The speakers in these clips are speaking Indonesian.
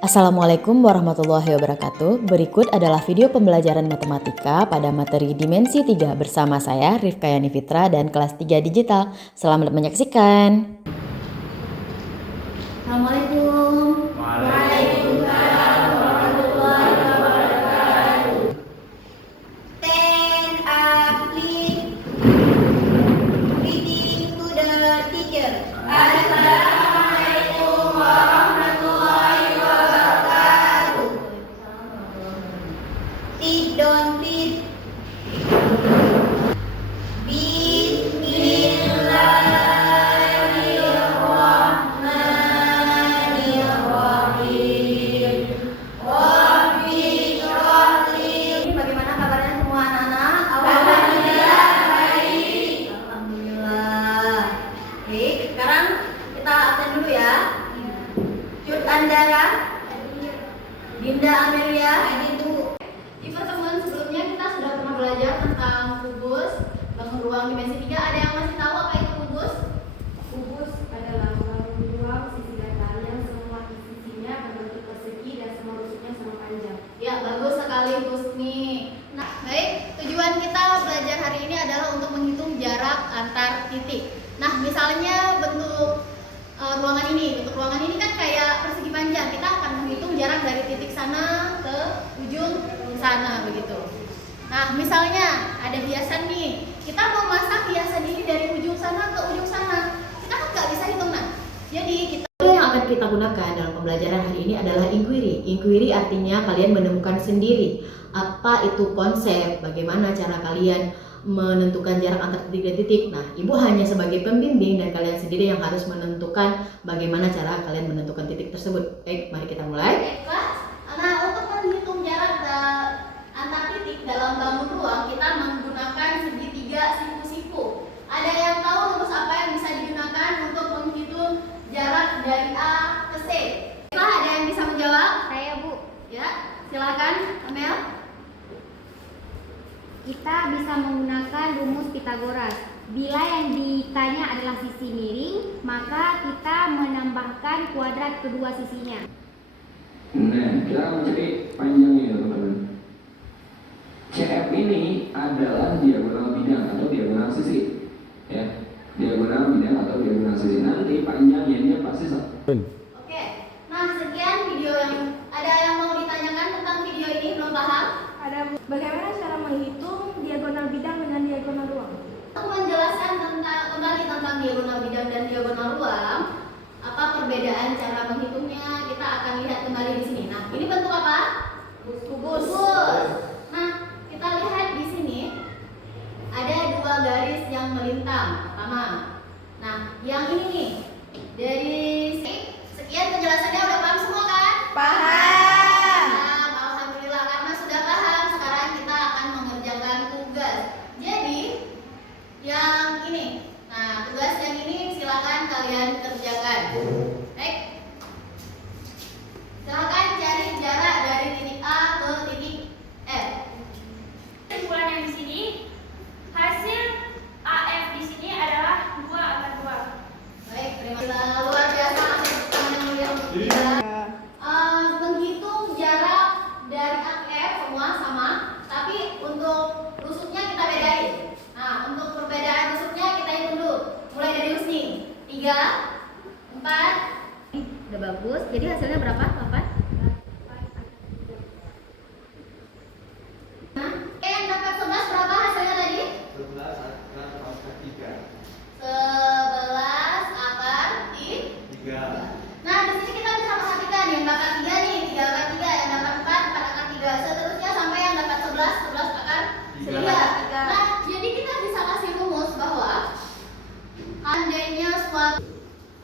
Assalamualaikum warahmatullahi wabarakatuh. Berikut adalah video pembelajaran matematika pada materi Dimensi 3 bersama saya Rifkayani Fitra dan kelas 3 digital. Selamat menyaksikan. Assalamualaikum. Waalaikumsalam warahmatullahi wabarakatuh. Stand up, please. Reading to the teacher. Assalamualaikum warahmatullahi wabarakatuh. Sit down, please. Bismillahirrahmanirrahim. Rabbi shrah li. Bagaimana kabarnya semua anak-anak? Alhamdulillah baik. Alhamdulillah. Oke, sekarang kita absen dulu ya. Cut Andara, Dinda Amelia, Bu. Di pertemuan sebelumnya kita sudah pernah belajar tentang kubus, bangun ruang dimensi 3. Ada yang masih tahu apa itu kubus? Kubus adalah bangun ruang sisi datar yang semua sisinya berbentuk persegi dan semua rusuknya sama panjang. Ya, bagus sekali Husni. Nah, baik, tujuan kita belajar hari ini adalah untuk menghitung jarak antar titik. Nah, misalnya bentuk ruangan ini kan kayak persegi panjang. Kita akan menghitung jarak dari titik sana ke ujung sana begitu. Nah, misalnya ada hiasan nih. Kita mau masang hiasan ini dari ujung sana ke ujung sana. Kita kan nggak bisa hitung, nah. Jadi kita Yang akan kita gunakan dalam pembelajaran hari ini adalah inquiry. Inquiry artinya kalian menemukan sendiri apa itu konsep, bagaimana cara kalian menentukan jarak antar titik dan titik. Nah, ibu hanya sebagai pembimbing dan kalian sendiri yang harus menentukan bagaimana cara kalian menentukan titik tersebut. Baik, mari kita mulai. kelas. Nah, untuk menghitung jarak antar titik dalam bangun ruang, kita menggunakan segitiga siku-siku. Ada yang tahu rumus apa yang bisa digunakan untuk menghitung jarak dari A ke C? Ada yang bisa menjawab? Saya, Bu. Ya, silakan, Amel. Kita bisa menggunakan rumus Pitagoras. Bila yang ditanya adalah sisi miring, maka kita menambahkan kuadrat kedua sisinya. Nah, kita akan mencari panjangnya ya teman-teman. CF ini adalah diagonal bidang atau diagonal sisi, ya, diagonal bidang atau diagonal sisi. Nanti panjangnya dia pasti Oke, nah sekian video ada yang mau ditanyakan tentang video ini, belum paham? Ada, Bu. Bagaimana cara menghitung diagonal bidang dengan diagonal ruang? Untuk menjelaskan kembali tentang diagonal bidang dan diagonal ruang, apa perbedaan cara menghitungnya, kita akan lihat kembali di sini. Nah, ini bentuk apa? Kubus. Nah, kita lihat di sini ada dua garis yang melintang. Pertama, nah yang ini nih dari sekian penjelasannya udah paham semua kan? Paham. Paham, alhamdulillah. Karena sudah paham, sekarang kita akan mengerjakan tugas. Jadi yang ini, nah tugas yang ini silakan kalian kerjakan. Baik. Silakan cari jarak dari titik A ke titik F. Kesimpulan yang di sini, hasil AF di sini adalah 2/2. Baik, terima kasih. Luar biasa, teman yang mulia untuk kita. Menghitung jarak dari A ke F semua sama, tapi untuk rusuknya kita bedain. Nah, untuk perbedaan rusuknya kita hitung dulu. Mulai dari Husni. 3, 4. Udah bagus. Jadi hasilnya berapa? 8? Nah, yang dapat 11 berapa hasilnya tadi? 11 akar 3. 11 akar 3. Nah, di sini kita bisa perhatikan yang dapat 3 nih, 3 akar 3, yang dapat 4, 4 akar 3, seterusnya sampai yang dapat 11, 11 akar 3. Nah, jadi kita bisa kasih rumus bahwa andainya suatu.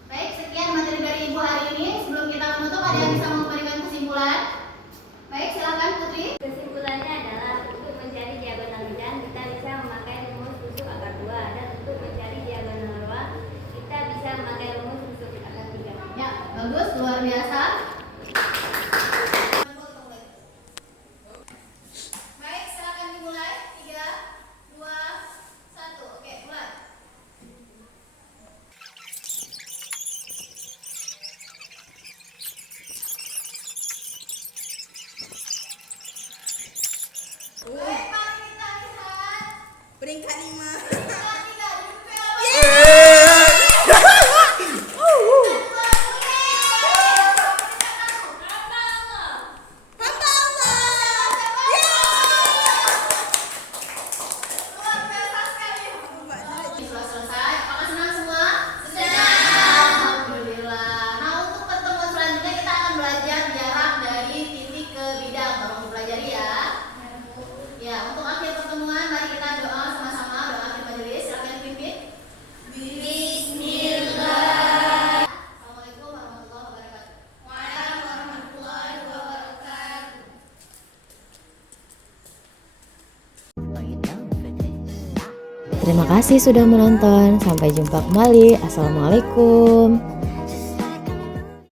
Baik, sekian materi dari Ibu hari ini. Sebelum kita menutup, ada yang bisa memberikan kesimpulan? Baik, silakan Putri. Kesimpulannya adalah untuk mencari diagonal bidang kita bisa memakai rumus rusuk akar 2, dan untuk mencari diagonal ruang kita bisa memakai rumus rusuk akar 3. Ya, bagus, luar biasa. Baik, silakan dimulai. 3, 2, 1. Oke, mulai. Terima kasih sudah menonton. Sampai jumpa kembali. Assalamualaikum.